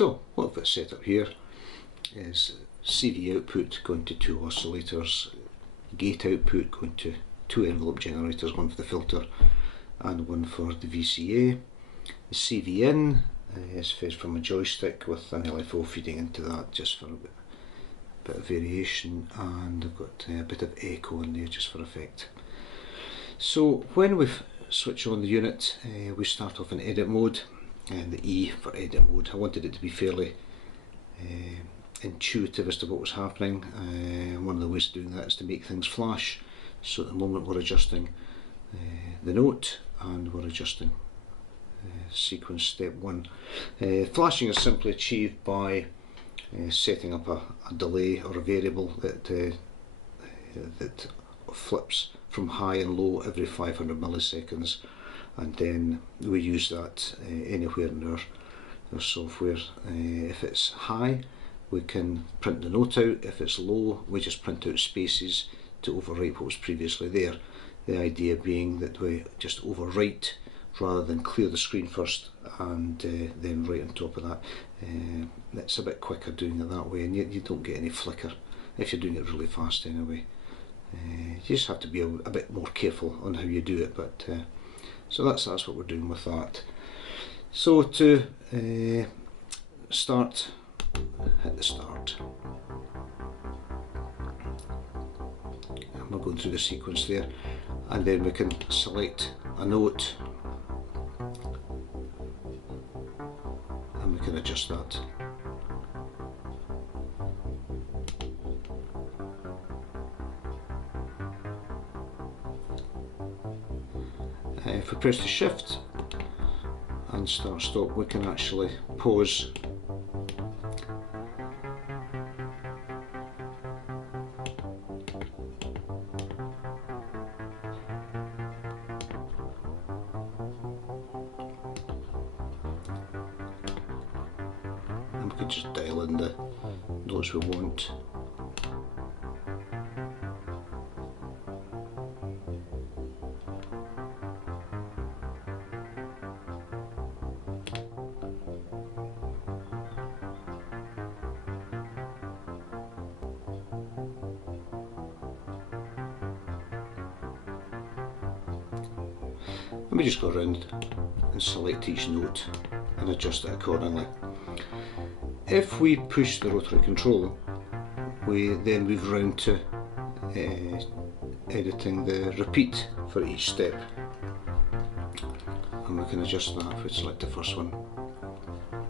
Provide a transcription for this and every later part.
So what I've got set up here is CV output going to 2 oscillators, gate output going to 2 envelope generators, one for the filter and one for the VCA. The CV in is fed from a joystick with an LFO feeding into that just for a bit of variation, and I've got a bit of echo in there just for effect. So when we switch on the unit, we start off in edit mode, and the E for edit mode. I wanted it to be fairly intuitive as to what was happening. One of the ways of doing that is to make things flash. So at the moment we're adjusting the note and we're adjusting sequence step 1. Flashing is simply achieved by setting up a delay or a variable that flips from high and low every 500 milliseconds, and then we use that anywhere in our software. If it's high, we can print the note out. If it's low, we just print out spaces to overwrite what was previously there. The idea being that we just overwrite rather than clear the screen first and then write on top of that. It's a bit quicker doing it that way, and you don't get any flicker if you're doing it really fast anyway. You just have to be a bit more careful on how you do it, but so that's what we're doing with that. So to start, hit the start. And we're going through the sequence there, and then we can select a note and we can adjust that. If we press the shift and start stop, we can actually pause and we can just dial in the notes we want. Let me just go around and select each note and adjust it accordingly. If we push the rotary control, we then move around to editing the repeat for each step, and we can adjust that if we select the first one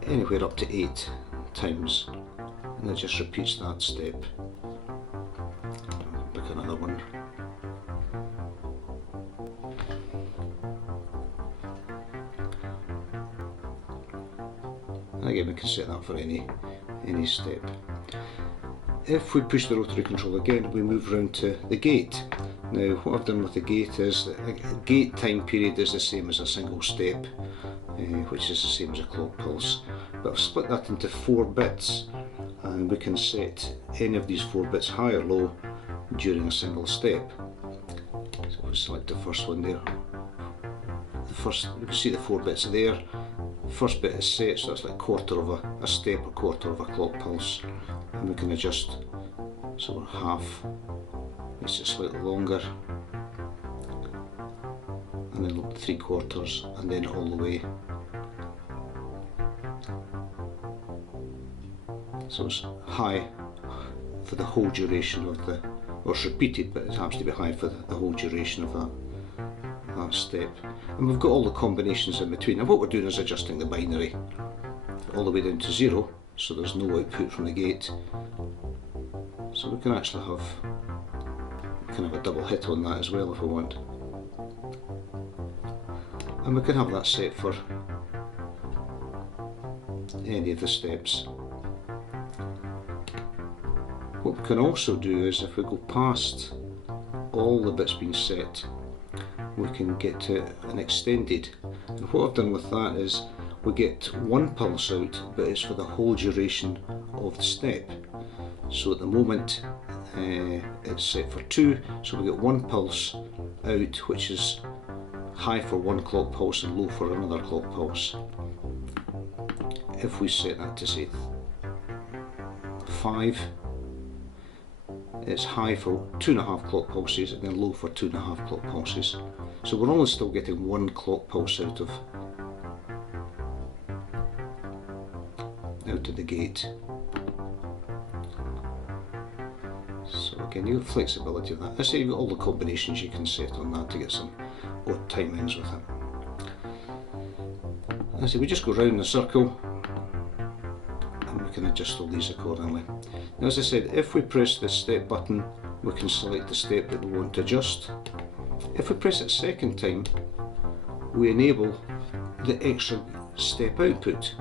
anywhere up to 8 times, and it just repeats that step. Pick another one. And again, we can set that for any step. If we push the rotary control again, we move around to the gate. Now, what I've done with the gate is that the gate time period is the same as a single step, which is the same as a clock pulse. But I've split that into 4 bits, and we can set any of these 4 bits high or low during a single step. So we select the first one there. You can see the 4 bits there. First bit is set, so that's like quarter of a step, a quarter of a clock pulse, and we can adjust, so we're half, makes it slightly longer, and then 3/4, and then all the way. So it's high for the whole duration of the, or it's repeated, but it happens to be high for the whole duration of that step. And we've got all the combinations in between, and what we're doing is adjusting the binary all the way down to 0, so there's no output from the gate. So we can actually have a double hit on that as well if we want, and we can have that set for any of the steps. What we can also do is, if we go past all the bits being set, we can get to an extended, and what I've done with that is we get 1 pulse out, but it's for the whole duration of the step. So at the moment it's set for 2, so we get 1 pulse out, which is high for 1 clock pulse and low for another clock pulse. if we set that to say 5, it's high for 2.5 clock pulses and then low for 2.5 clock pulses. So we're only still getting 1 clock pulse out of the gate. So again, you have flexibility of that. I say you've got all the combinations you can set on that to get some odd timings with it. I say we just go round the circle and we can adjust all these accordingly. Now, as I said, if we press the step button, we can select the step that we want to adjust. If we press it a second time, we enable the extra step output.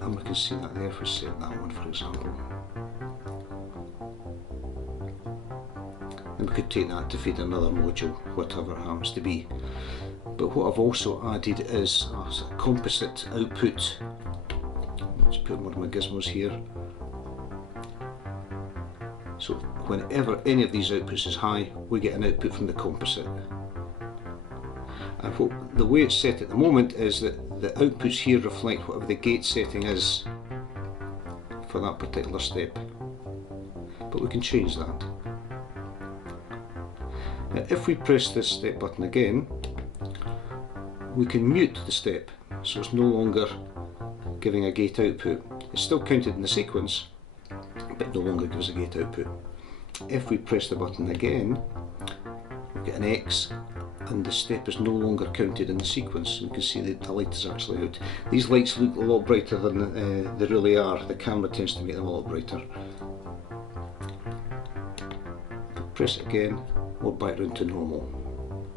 And we can see that there if we set that one, for example. And we could take that to feed another module, whatever it happens to be. But what I've also added is a composite output. Let's put one of my gizmos here. So whenever any of these outputs is high, we get an output from the composite. And the way it's set at the moment is that the outputs here reflect whatever the gate setting is for that particular step. But we can change that. Now, if we press this step button again, we can mute the step, so it's no longer giving a gate output. It's still counted in the sequence, but no longer gives a gate output. If we press the button again, we get an X, and the step is no longer counted in the sequence. We can see that the light is actually out. These lights look a lot brighter than they really are. The camera tends to make them a lot brighter. Press it again, we're back round to normal.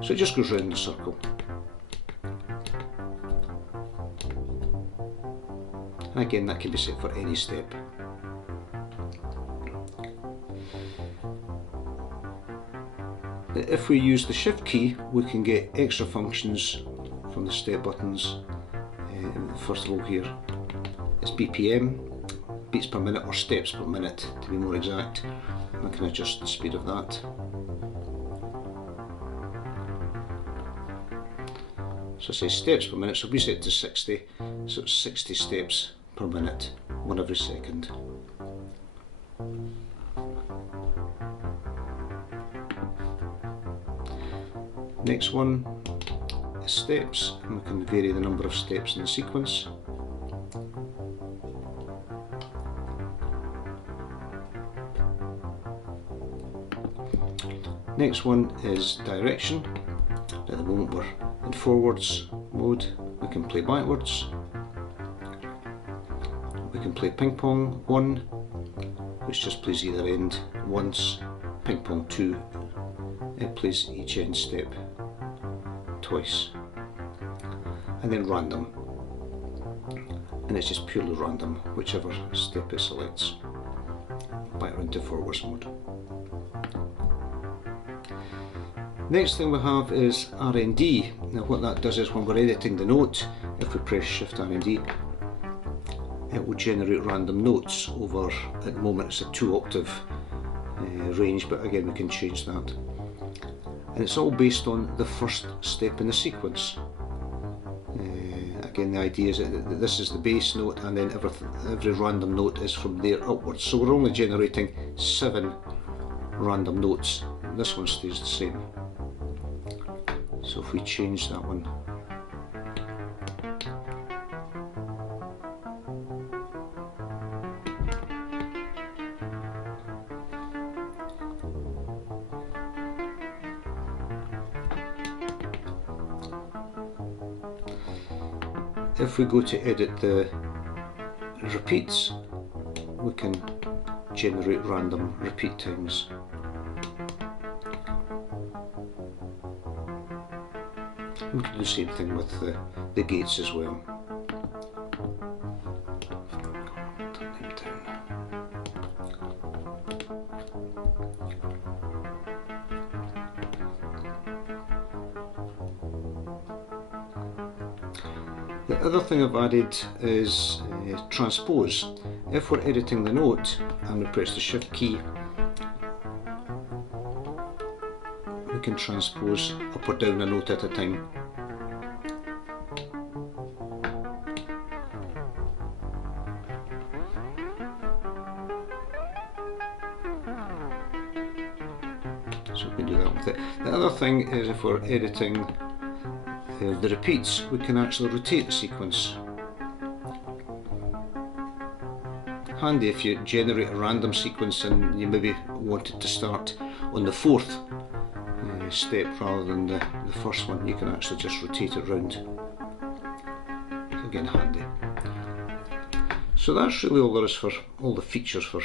So it just goes round the circle. And again, that can be set for any step. If we use the shift key, we can get extra functions from the step buttons. The first row here is BPM, beats per minute, or steps per minute to be more exact. And I can adjust the speed of that. So say steps per minute, so we set it to 60, so it's 60 steps per minute, one every second. Next one is steps, and we can vary the number of steps in the sequence. Next one is direction. At the moment we're in forwards mode. We can play backwards. We can play ping pong 1, which just plays either end once. Ping pong 2, it plays each end step twice. And then random, and it's just purely random, whichever step it selects. Back round to forwards mode. Next thing we have is R&D. Now what that does is when we're editing the note, if we press Shift R&D, it will generate random notes over, at the moment it's a 2-octave range, but again we can change that. And it's all based on the first step in the sequence. Again, the idea is that this is the base note, and then every random note is from there upwards. So we're only generating 7 random notes. This one stays the same. So if we change that one, if we go to edit the repeats, we can generate random repeat times. We can do the same thing with the gates as well. Turn them down. The other thing I've added is transpose. If we're editing the note and we press the Shift key, we can transpose up or down a note at a time. So we can do that with it. The other thing is if we're editing the repeats, we can actually rotate the sequence. Handy if you generate a random sequence and you maybe wanted to start on the 4th step rather than the first one. You can actually just rotate it round. Again, handy. So that's really all there is for all the features for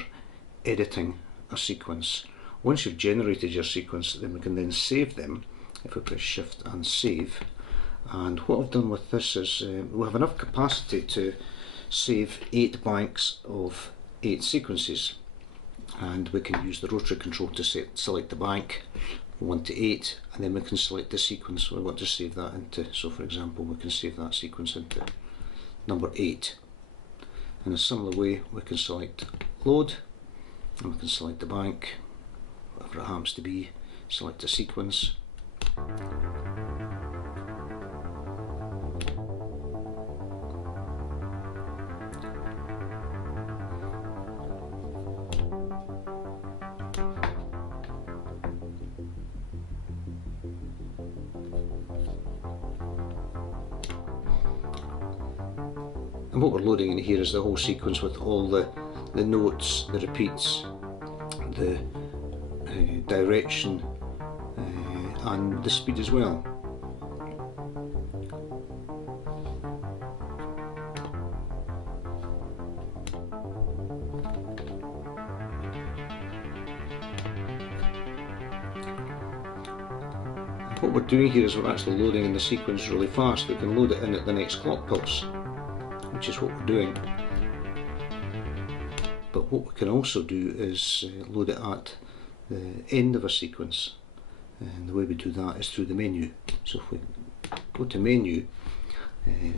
editing a sequence. Once you've generated your sequence, then we can then save them if we press Shift and Save. And what I've done with this is we have enough capacity to save 8 banks of 8 sequences, and we can use the rotary control to select the bank 1 to 8, and then we can select the sequence we want to save that into. So for example, we can save that sequence into number 8. In a similar way, we can select load, and we can select the bank, whatever it happens to be, select a sequence. And what we're loading in here is the whole sequence with all the notes, the repeats, the direction and the speed as well. And what we're doing here is we're actually loading in the sequence really fast. We can load it in at the next clock pulse, which is what we're doing. But what we can also do is load it at the end of a sequence, and the way we do that is through the menu. So if we go to menu,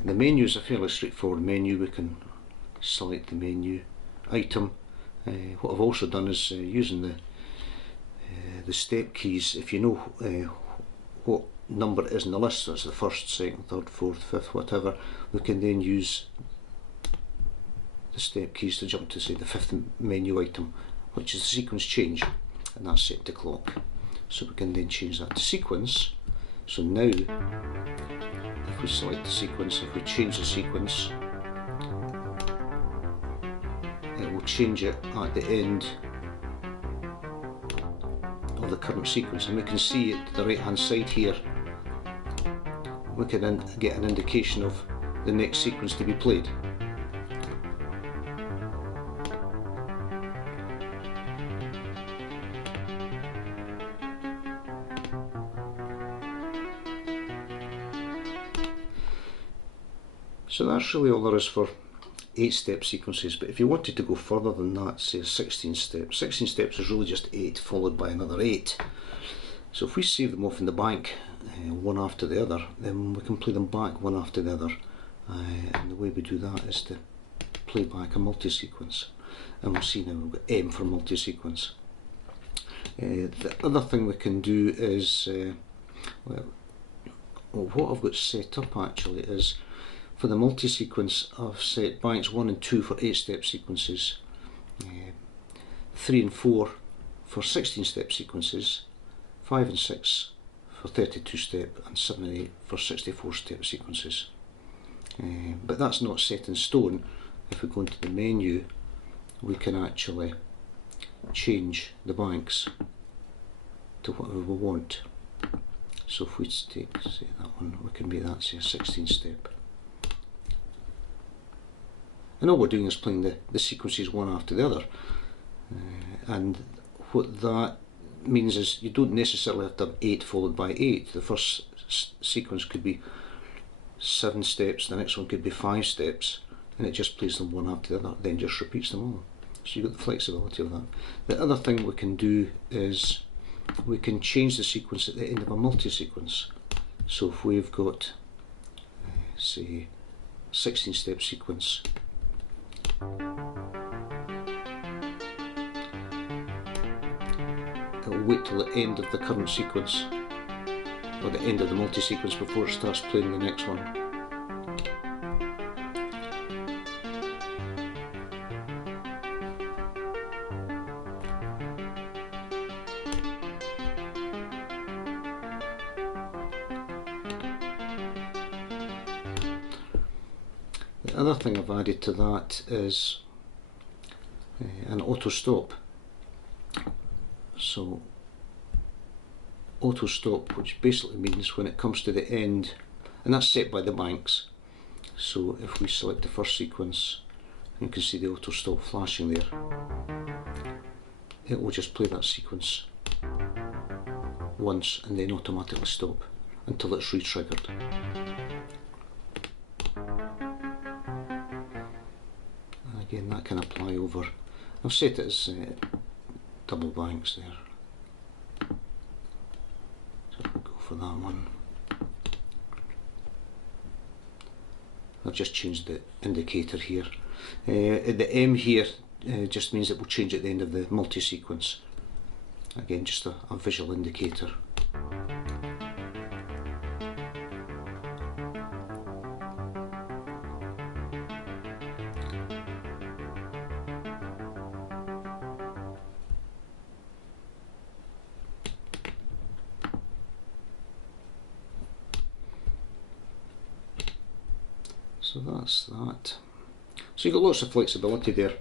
the menu is a fairly straightforward menu. We can select the menu item. What I've also done is using the step keys. If you know what number it is in the list, so it's the first, second, third, fourth, fifth, whatever, we can then use the step keys to jump to, say, the 5th menu item, which is the sequence change, and that's set to clock. So we can then change that to sequence. So now, if we select the sequence, if we change the sequence, it will change it at the end of the current sequence, and we can see at the right hand side here, we can get an indication of the next sequence to be played. So that's really all there is for 8-step sequences, but if you wanted to go further than that, say 16 steps, 16 steps is really just 8 followed by another 8. So if we save them off in the bank one after the other, then we can play them back one after the other, and the way we do that is to play back a multi-sequence, and we'll see now we've got M for multi-sequence. The other thing we can do is, well, what I've got set up actually is, for the multi-sequence I've set banks 1 and 2 for 8-step sequences, 3 and 4 for 16-step sequences, 5 and 6 for 32-step, and 7 and 8 for 64-step sequences. But that's not set in stone. If we go into the menu, we can actually change the banks to whatever we want. So if we take, say, that one, we can make that, say, a 16-step. And all we're doing is playing the sequences one after the other. And what that means is you don't necessarily have to have 8 followed by 8. The first sequence could be 7 steps, the next one could be 5 steps, and it just plays them one after the other, then just repeats them all. So you've got the flexibility of that. The other thing we can do is we can change the sequence at the end of a multi-sequence. So if we've got, say, 16-step sequence, it will wait till the end of the current sequence, or the end of the multi-sequence, before it starts playing the next one. The other thing I've added to that is an auto stop. So auto stop, which basically means when it comes to the end, and that's set by the banks. So if we select the first sequence, you can see the auto stop flashing there. It will just play that sequence once and then automatically stop until it's re-triggered. And again, that can apply over. I've set it as double banks there. So we'll go for that one. I've just changed the indicator here. The M here just means it will change at the end of the multi-sequence. Again, just a visual indicator. So that's that. So you've got lots of flexibility there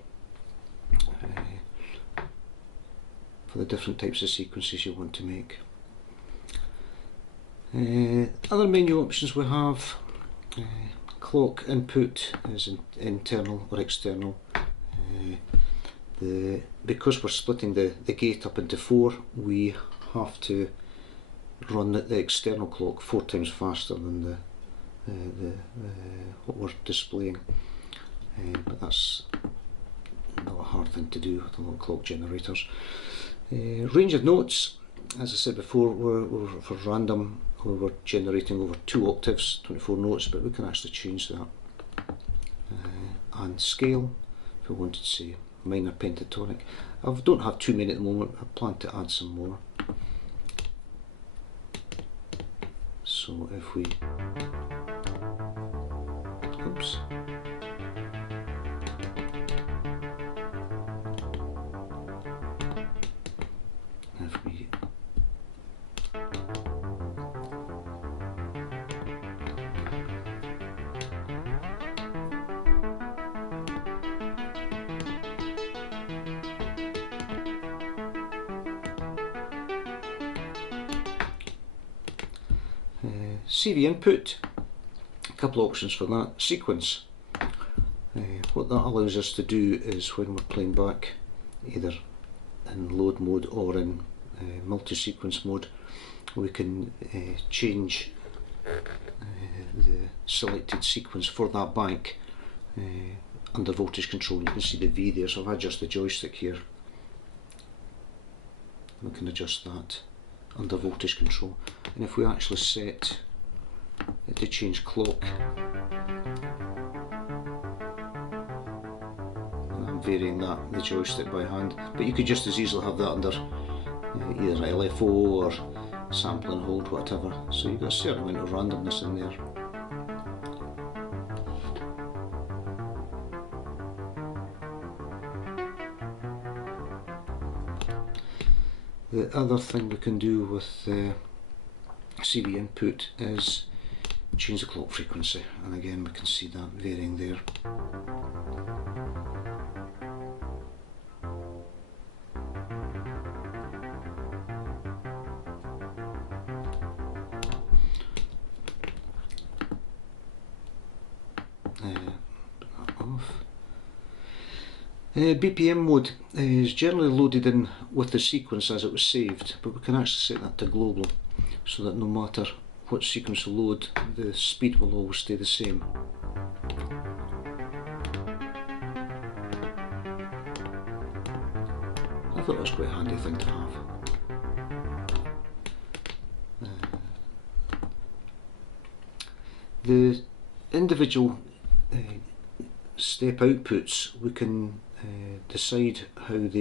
for the different types of sequences you want to make. Other menu options we have, clock input is internal or external. Because we're splitting the gate up into 4, we have to run the external clock 4 times faster than what we're displaying, but that's not a hard thing to do with a lot of clock generators. Range of notes, as I said before, we're for random, we're generating over 2 octaves, 24 notes, but we can actually change that. And scale, if we wanted to say minor pentatonic. I don't have too many at the moment, I plan to add some more. So if we, oops, if we CV input, a couple of options for that. Sequence, what that allows us to do is when we're playing back either in load mode or in multi-sequence mode, we can change the selected sequence for that bank under voltage control. You can see the V there, so if I adjust the joystick here, we can adjust that under voltage control. And if we actually set it to change clock, and I'm varying that the joystick by hand, but you could just as easily have that under either LFO or sample and hold, whatever. So you've got a certain amount of randomness in there. The other thing we can do with CV input is change the clock frequency, and again we can see that varying there. BPM mode is generally loaded in with the sequence as it was saved, but we can actually set that to global so that no matter what sequence we load, the speed will always stay the same. I thought that was quite a handy thing to have. The individual step outputs, we can decide what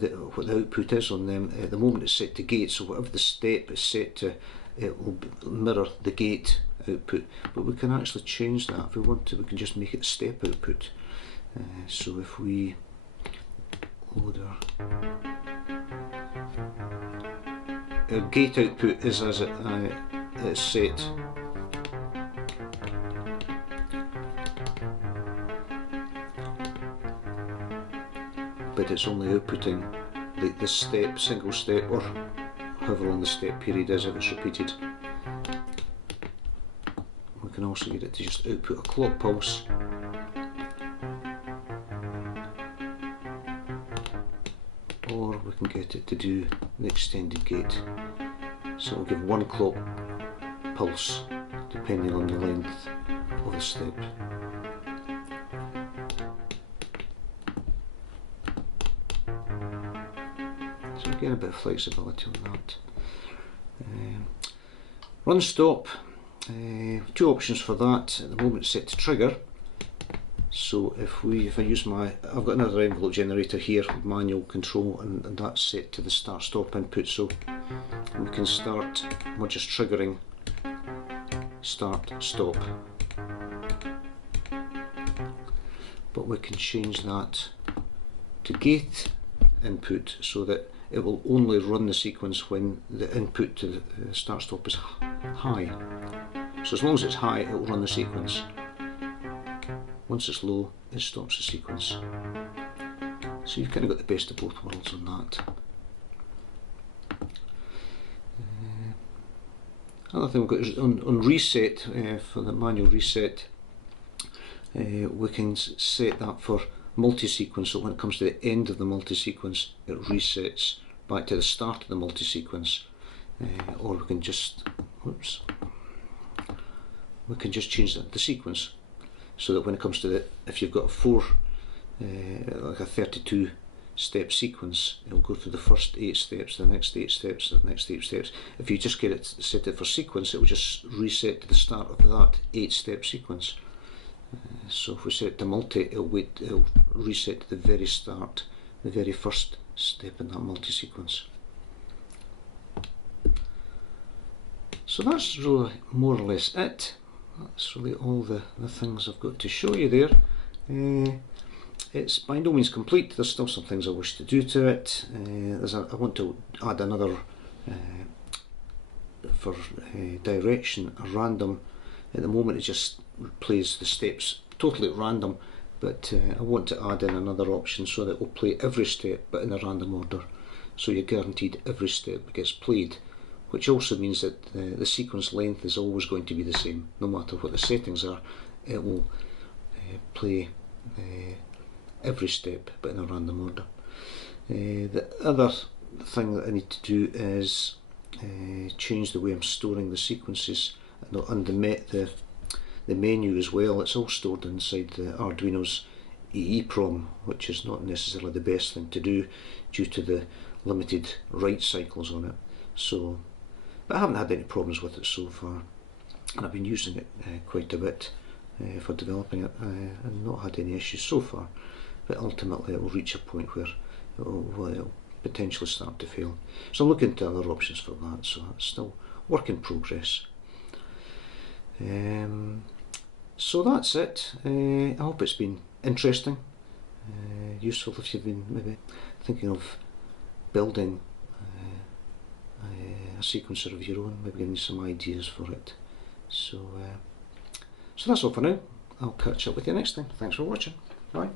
the output is on them. At the moment it's set to gate, so whatever the step is set to, it will mirror the gate output, but we can actually change that if we want to. We can just make it step output. So if we load our gate output is as it's set, but it's only outputting the step, single step, or however long the step period is if it's repeated. We can also get it to just output a clock pulse. Or we can get it to do the extended gate. So we'll give one clock pulse depending on the length of the step. So again, a bit of flexibility on that. Run stop, two options for that. At the moment set to trigger. So if I use I've got another envelope generator here with manual control, and that's set to the start stop input, so we can start, we're just triggering start stop. But we can change that to gate input so that it will only run the sequence when the input to the start stop is high. So as long as it's high, it will run the sequence. Once it's low, it stops the sequence. So you've kind of got the best of both worlds on that. Another thing we've got is on reset, for the manual reset, we can set that for multi-sequence, so when it comes to the end of the multi-sequence, it resets back to the start of the multi-sequence. Or we can just, we can just change the sequence, so that when it comes to if you've got like a 32 step sequence, it'll go through the first 8 steps, the next 8 steps, the next 8 steps. If you just get it set it for sequence, it will just reset to the start of that 8-step sequence. So if we set it to multi, it'll reset to the very start, the very first step in that multi-sequence. So that's really more or less it. That's really all the things I've got to show you there. It's by no means complete. There's still some things I wish to do to it. I want to add another for direction, a random. At the moment it just plays the steps totally at random, but I want to add in another option so that it will play every step but in a random order. So you're guaranteed every step gets played, which also means that the sequence length is always going to be the same. No matter what the settings are, it will play every step but in a random order. The other thing that I need to do is change the way I'm storing the sequences and the menu as well. It's all stored inside the Arduino's EEPROM, which is not necessarily the best thing to do due to the limited write cycles on it. So, but I haven't had any problems with it so far, and I've been using it quite a bit for developing it, and not had any issues so far. But ultimately it will reach a point where it will potentially start to fail. So I'm looking into other options for that, so that's still work in progress. So that's it. I hope it's been interesting, useful if you've been maybe thinking of building a sequencer of your own, maybe giving you some ideas for it. So that's all for now. I'll catch up with you next time. Thanks for watching. Bye.